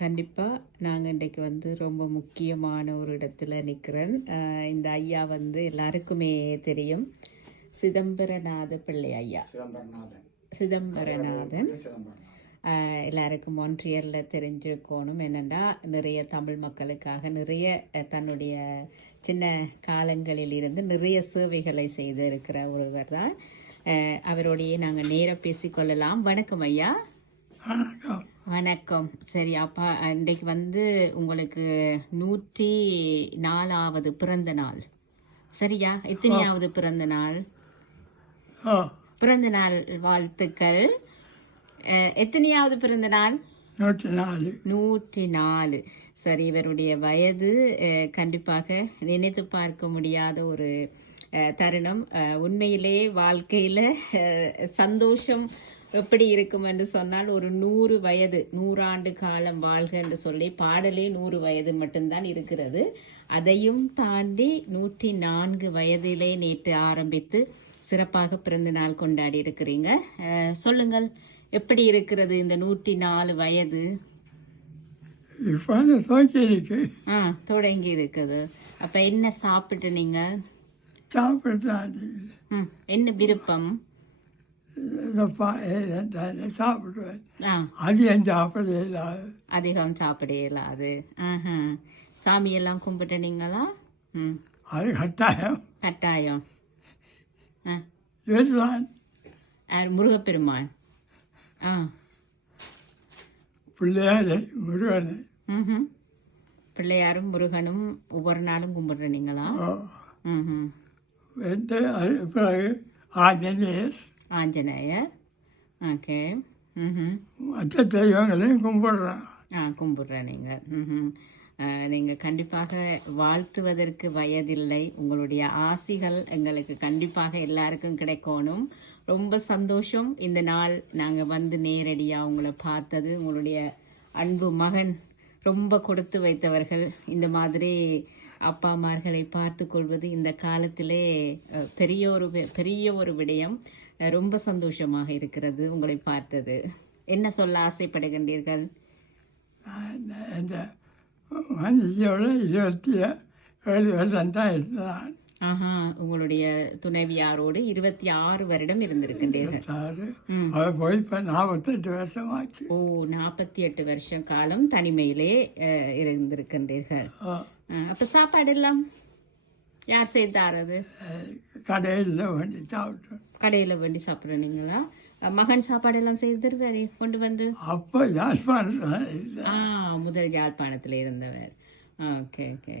கண்டிப்பாக நாங்கள் இன்றைக்கு வந்து ரொம்ப முக்கியமான ஒரு இடத்துல நிற்கிறேன் இந்த ஐயா வந்து எல்லாருக்குமே தெரியும். சிதம்பரநாத பிள்ளை ஐயா. சிதம்பரநாதன். எல்லாருக்கும் மொன்ட்ரியலில் தெரிஞ்சிருக்கணும். என்னென்னா நிறைய தமிழ் மக்களுக்காக நிறைய தன்னுடைய சின்ன காலங்களில் இருந்து நிறைய சேவைகளை செய்து இருக்கிற ஒருவர் தான். அவரோடையே நாங்கள் நேராக பேசிக்கொள்ளலாம் வணக்கம் ஐயா. வணக்கம். வணக்கம். சரி அப்பா இன்றைக்கு வந்து உங்களுக்கு நூற்றி நாலாவது பிறந்த நாள். சரியா? எத்தனையாவது பிறந்த நாள்? பிறந்த நாள் வாழ்த்துக்கள். எத்தனையாவது பிறந்த நாள்? நூற்றி நாலு. நூற்றி நாலு. சரி இவருடைய வயது கண்டிப்பாக நினைத்து பார்க்க முடியாத ஒரு தருணம். அஹ், உண்மையிலே வாழ்க்கையில் சந்தோஷம் எப்படி இருக்கும் என்று சொன்னால் ஒரு நூறு வயது நூறாண்டு காலம் வாழ்க என்று சொல்லி பாடலே நூறு வயது மட்டும்தான் இருக்கிறது. அதையும் தாண்டி நூற்றி நான்கு வயதிலே நேற்று ஆரம்பித்து சிறப்பாக பிறந்த நாள் கொண்டாடி இருக்கிறீங்க. சொல்லுங்கள் எப்படி இருக்கிறது இந்த நூற்றி நாலு வயது? ஆ தொடங்கி இருக்குது. அப்ப என்ன சாப்பிட்டு நீங்க? சாப்பிட்டாரு ம் என்ன விருப்பம்? சாப்பிடுவேன் அதிகம் சாப்பிட இல்லாது அதிகம் சாப்பிட இயலாது ஆஹா. சாமியெல்லாம் கும்பிட்டு நீங்களா? ம். அது கட்டாயம். கட்டாயம். இதுதான் முருகப்பெருமான். ஆ. பிள்ளையாரை முருகனை. ம் பிள்ளையாரும் முருகனும் ஒவ்வொரு நாளும் கும்பிடுற நீங்களா? ஓ, ம் வந்து அது பிறகு ஆஞ்சநேயர். ஆஞ்சநேயர் ஓகே. ம் மற்ற தெய்வங்களையும் கும்பிடுறான். ஆ கும்பிட்றேன் நீங்கள் ம் நீங்கள் கண்டிப்பாக வாழ்த்துவதற்கு வயதில்லை. உங்களுடைய ஆசிகள் எங்களுக்கு கண்டிப்பாக எல்லாருக்கும் கிடைக்கணும். ரொம்ப சந்தோஷம். இந்த நாள் நாங்கள் வந்து நேரடியாக உங்களை பார்த்தது. உங்களுடைய அன்பு மகன் ரொம்ப கொடுத்து வைத்தவர்கள். இந்த மாதிரி அப்பா அம்மார்களை பார்த்து கொள்வது இந்த காலத்திலே பெரிய ஒரு பெரிய ஒரு விடயம். ரொம்ப சந்தோஷமாக இருக்கிறது உங்களை பார்த்தது. என்ன சொல்ல ஆசைப்படுகின்றீர்கள்? இந்த மனுஷியோட இருபத்தி ஏழு வருஷம் தான் இருந்தான் ஆஹா உங்களுடைய துணைவியாரோடு இருபத்தி ஆறு வருடம் இருந்திருக்கின்றீர்கள். போய் இப்போ நாற்பத்தெட்டு வருஷம் ஆச்சு ஓ நாற்பத்தி எட்டு வருஷம் காலம் தனிமையிலே இருந்திருக்கின்றீர்கள். அப்ப சாப்பாடு எல்லாம் யார் செய்தாரது கடையில் வேண்டி சாப்பிட்டோம் கடையில வேண்டி சாப்பிடுறீங்களா மகன் சாப்பாடு எல்லாம் செய்து தருவாரே கொண்டு வந்து அப்போ யாழ்ப்பாணம் இல்லை ஆ முதல் யாழ்ப்பாணத்தில் இருந்தவர் ஓகே ஓகே